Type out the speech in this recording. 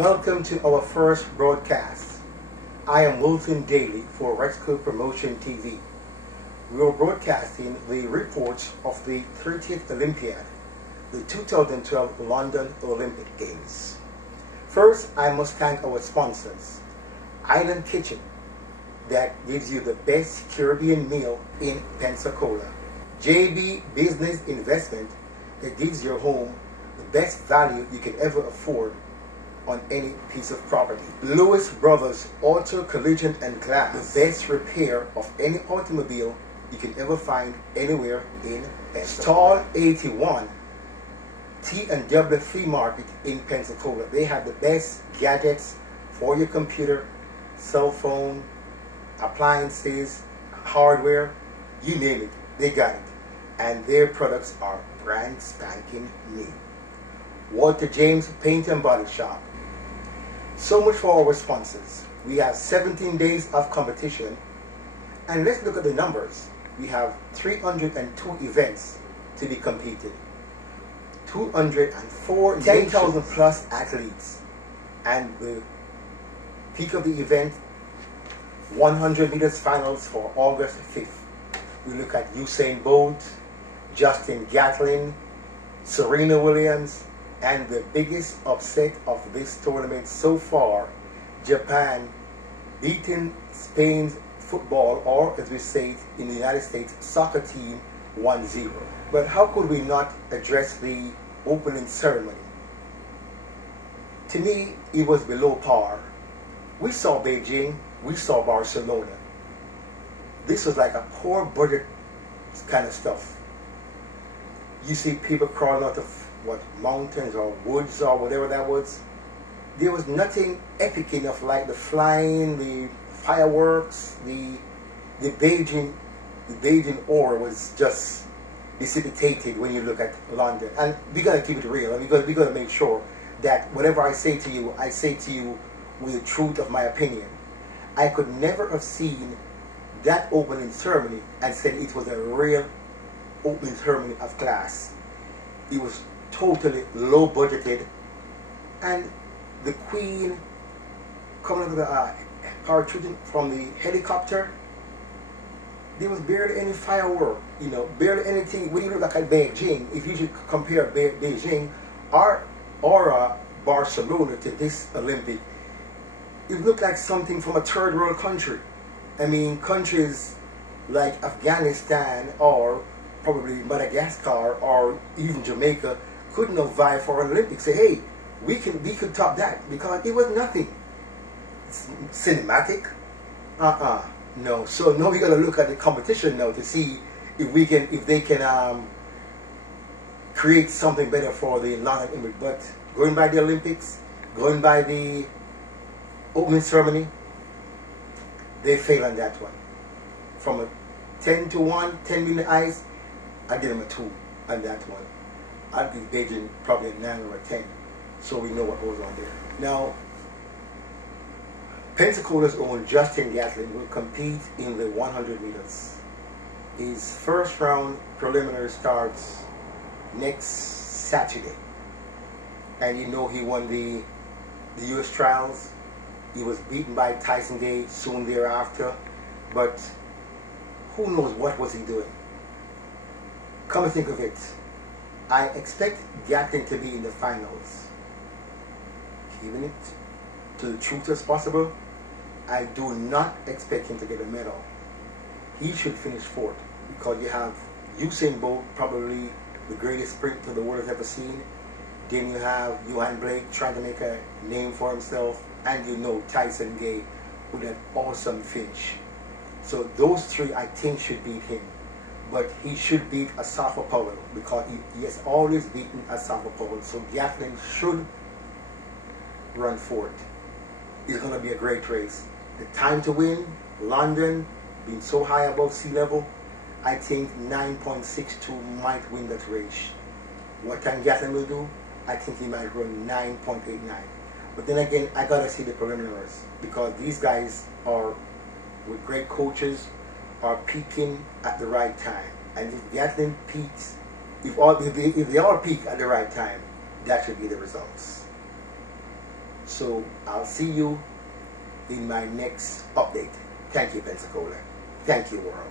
Welcome to our first broadcast. I am Wilton Daley for Rexco Promotion TV. We are broadcasting the reports of the 30th Olympiad, the 2012 London Olympic Games. First, I must thank our sponsors, Island Kitchen, that gives you the best Caribbean meal in Pensacola. JB Business Investment, that gives your home the best value you can ever afford on any piece of property. Lewis Brothers Auto Collision and Glass, the best repair of any automobile you can ever find anywhere in Pensacola. Stall 81 T&W Flea Market in Pensacola. They have the best gadgets for your computer, cell phone, appliances, hardware, you name it, they got it. And their products are brand spanking new. Walter James Paint and Body Shop. So much for our sponsors. We have 17 days of competition, and let's look at the numbers. We have 302 events to be competed, 204 10,000 plus athletes, and the peak of the event, 100 meters finals for August 5th. We look at Usain Bolt, Justin Gatlin, Serena Williams, and the biggest upset of this tournament so far, Japan beating Spain's football, or as we say it in the United States, soccer team 1-0. But how could we not address the opening ceremony? To me, it was below par. We saw Beijing, we saw Barcelona. This was like a poor budget kind of stuff. You see people crawling out of mountains or woods or whatever that was. There was nothing epic enough like the flying, the fireworks, the Beijing aura was just precipitated when you look at London. And we gotta keep it real, and we gotta make sure that whatever I say to you with the truth of my opinion. I could never have seen that opening ceremony and said it was a real opening ceremony of class. It was totally low budgeted, and the Queen coming over the parachuting from the helicopter, there was barely any firework, barely anything. When you look at Beijing, if you should compare Beijing or Barcelona to this Olympic, it looked like something from a third world country. I mean, countries like Afghanistan or probably Madagascar or even Jamaica couldn't have vied for an Olympics. Say, hey, we could top that, because it was nothing. It's cinematic? No. So now we gotta look at the competition now to see if they can create something better for the London image. But going by the Olympics, going by the opening ceremony, they failed on that one. From a 10-1, 10 million eyes, I give them a 2 on that one. I'd give Beijing probably a 9 or a 10, so we know what goes on there. Now, Pensacola's own Justin Gatlin will compete in the 100 meters. His first round preliminary starts next Saturday. And he won the US trials. He was beaten by Tyson Gay soon thereafter, but who knows what was he doing? Come to think of it, I expect Gatlin to be in the finals. Keeping it to the truth as possible, I do not expect him to get a medal. He should finish 4th, because you have Usain Bolt, probably the greatest sprinter the world has ever seen. Then you have Johan Blake trying to make a name for himself, and Tyson Gay with an awesome finish. So those 3 I think should beat him. But he should beat Asafa Powell, because he has always beaten Asafa Powell. So Gatlin should run 4th. It's going to be a great race. The time to win, London, being so high above sea level, I think 9.62 might win that race. What time Gatlin will do? I think he might run 9.89. But then again, I got to see the preliminaries, because these guys are, with great coaches, are peaking at the right time. And if Gatlin peaks, if they all peak at the right time, that should be the results. So I'll see you in my next update. Thank you, Pensacola. Thank you, world.